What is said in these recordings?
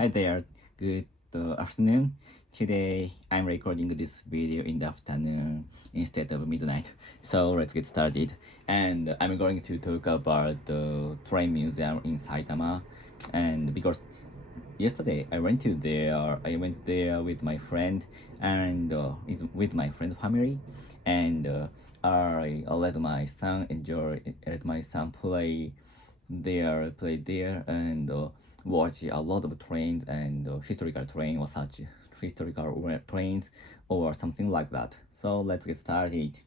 Hi there, good afternoon. Today I'm recording this video in the afternoon instead of midnight. So let's get started. And I'm going to talk about the train museum in Saitama. And because yesterday I went there with my friend and with my friend's family, and I let my son let my son play there and watch a lot of trains and historical train or such historical trains or something like that. So let's get started.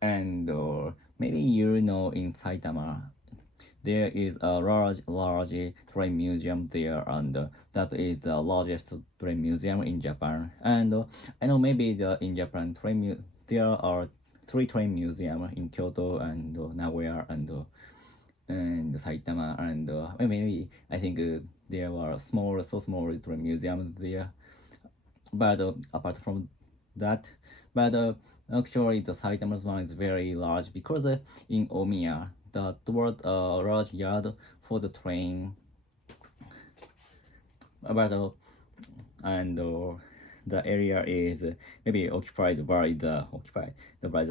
And maybe in Saitama there is a large train museum there, and that is the largest train museum in Japan. And I know maybe in Japan there are three train museums in Kyoto and Nagoya and Saitama, and maybe I think there were small train museums there. But apart from that, but actually the Saitama's one is very large because in Omiya, the toward a large yard for the train, but and the area is maybe occupied by the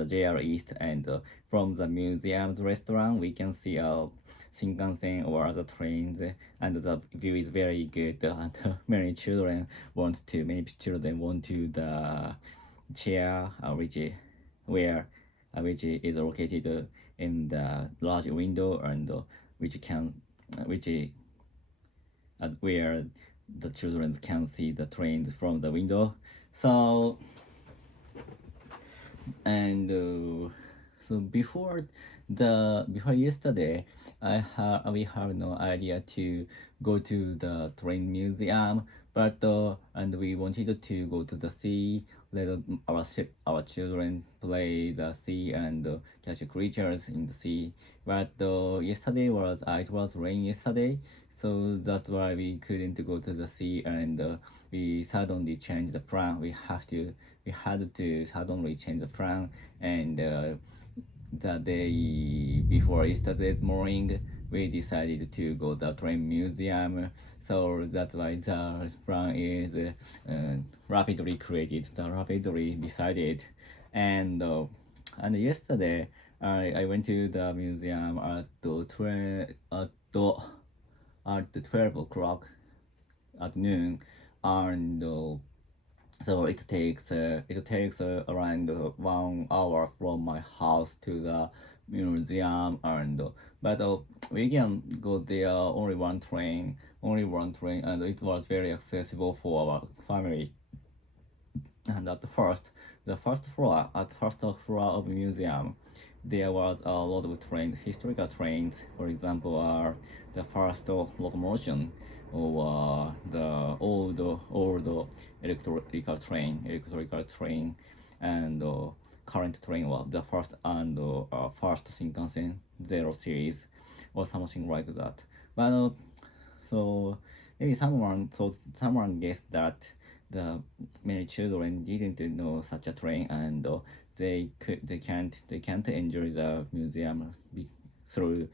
JR East, and from the museum's restaurant we can see a Shinkansen or other trains, and the view is very good, and many children want to the chair which is located in the large window, and which where the children can see the trains from the window. So and so before yesterday, we have no idea to go to the train museum, but and we wanted to go to the sea, let our children play the sea and catch creatures in the sea. But yesterday it was rain yesterday, so that's why we couldn't go to the sea, and we suddenly changed the plan. We had to suddenly change the plan, and the day before yesterday's morning we decided to go to the train museum. So that's why the plan is rapidly decided. And yesterday I went to the museum at 12 o'clock at noon, and so it takes around 1 hour from my house to the museum, and but we can go there only one train, and it was very accessible for our family. And the first floor of the museum, there was a lot of historical trains. For example, the first locomotion, or the old electrical train, and current train was the first Shinkansen Zero series, or something like that. But so maybe someone guessed that the many children didn't know such a train, and they can't enjoy the museum through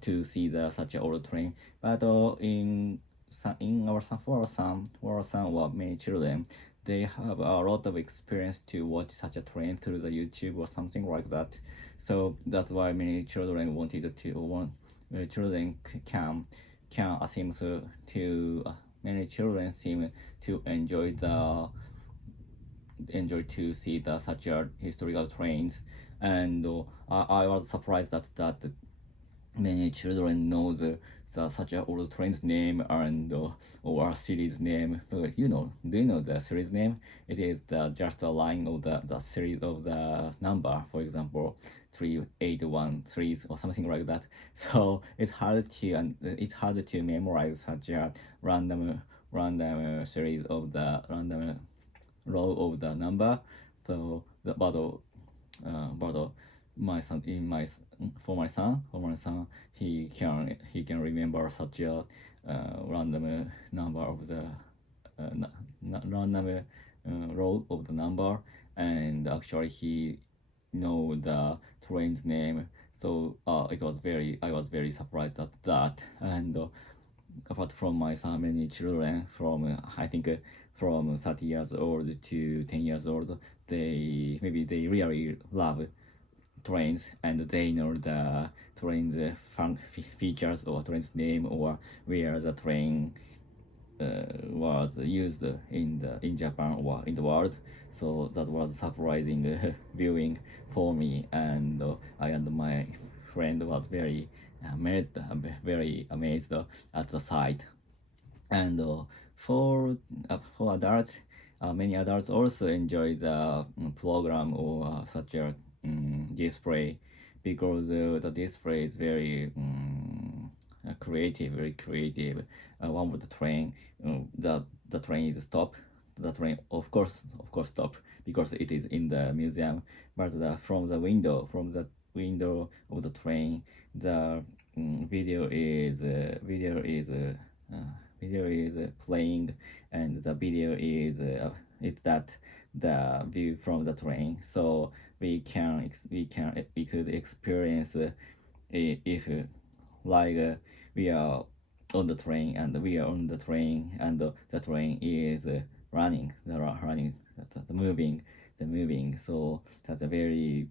to see the such a old train. But in our for our son or many children, they have a lot of experience to watch such a train through the YouTube or something like that. So that's why many children can seem to many children seem to enjoy to see the such a historical trains. And I was surprised that many children know such a old train's name, and or series name. But do you know the series name? It is just a line of the series of the number. For example, 3813 or something like that. So it's hard to memorize such a random series of the random row of the number. So but my son in my for my son, he can remember such a random number of the random row of the number, and actually he know the train's name. So I was very surprised at that. And apart from my son, many children from I think from 30 years old to 10 years old, they really love trains, and they know the train's features or train's name or where the train was used in Japan or in the world. So that was surprising viewing for me, and I and my friend was very amazed at the sight. And for adults, many adults also enjoy the program or such a display, because the display is very creative. One with the train, the train is stop. The train, of course, stop because it is in the museum. But from the window of the train, the video is playing, and the video is it's that the view from the train. So we could experience if like we are on the train, and the train is running, the moving. So that's a very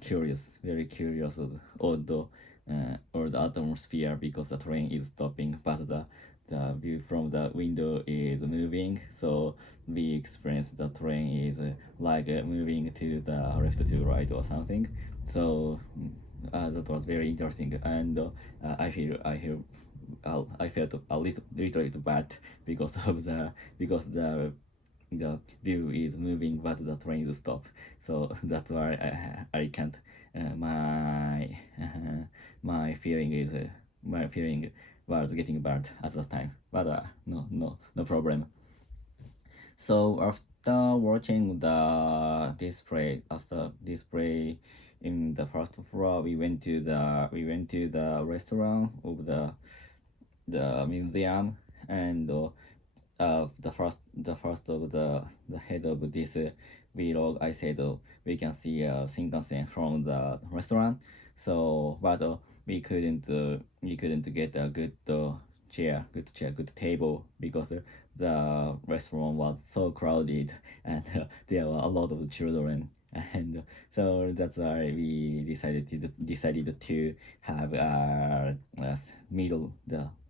curious or the atmosphere, because the train is stopping, but the view from the window is moving. So we experience the train is moving to the left to right or something. So that was very interesting, and I felt a little bit bad because of the view is moving, but the train is stop. So that's why I can't. My my feeling was getting bad at that time, but no problem. So after display in the first floor, we went to the restaurant of the museum, and the first of the head of this vlog, I said we can see Shinkansen from the restaurant. So, but we couldn't get a good table, because the restaurant was so crowded, and there were a lot of children. And so that's why we decided to have the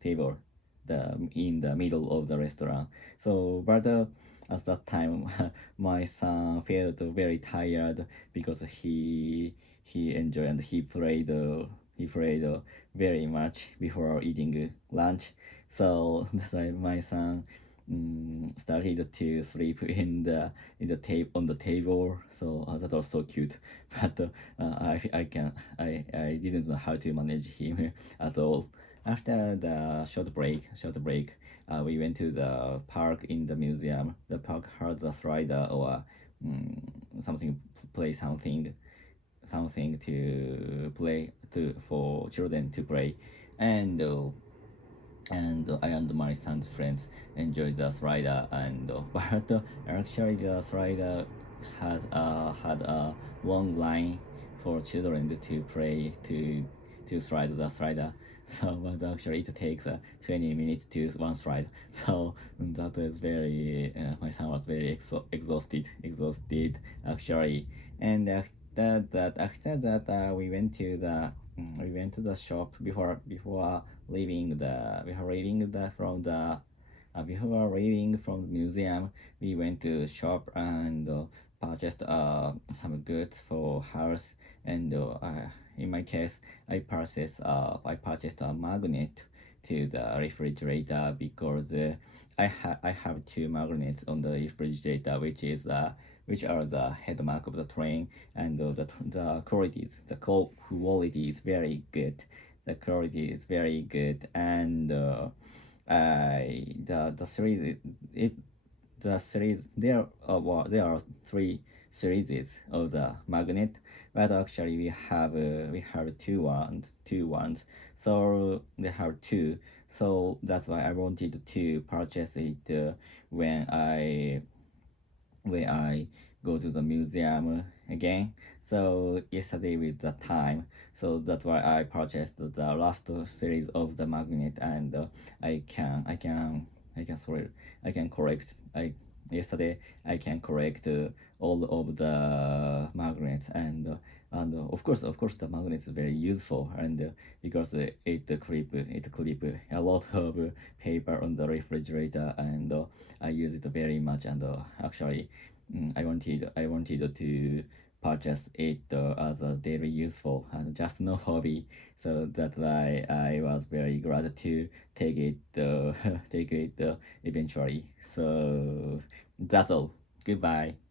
table in the middle of the restaurant. So, but at that time, my son felt very tired, because he enjoyed and he played very much before eating lunch. So that's why my son started to sleep on the table. So that was so cute. But I didn't know how to manage him at all. After the short break, we went to the park in the museum. The park has a slider or something play something to play for children to play, and I and my son's friends enjoyed the slider, and but actually the slider had a long line for children to play to slide the slider. So, but actually it takes 20 minutes to one slide. So that is very my son was very exhausted actually. And after that we went to the shop before leaving from the museum. We went to the shop and purchased some goods for house, and in my case, I purchased a magnet to the refrigerator, because I have two magnets on the refrigerator, which are the head mark of the train, and the quality is very good. The quality is very good, and the series it the series there are three series of the magnet, but actually we have two ones, so they have two. So that's why I wanted to purchase it when I go to the museum again. So yesterday with the time, so that's why I purchased the last series of the magnet, and I can correct. I yesterday I can correct all of the magnets, and of course the magnet is very useful, and because it clip a lot of paper on the refrigerator, and I use it very much, and actually I wanted to purchase it as a daily useful and just no hobby. So that's why I was very glad to take it take it eventually. So that's all. Goodbye.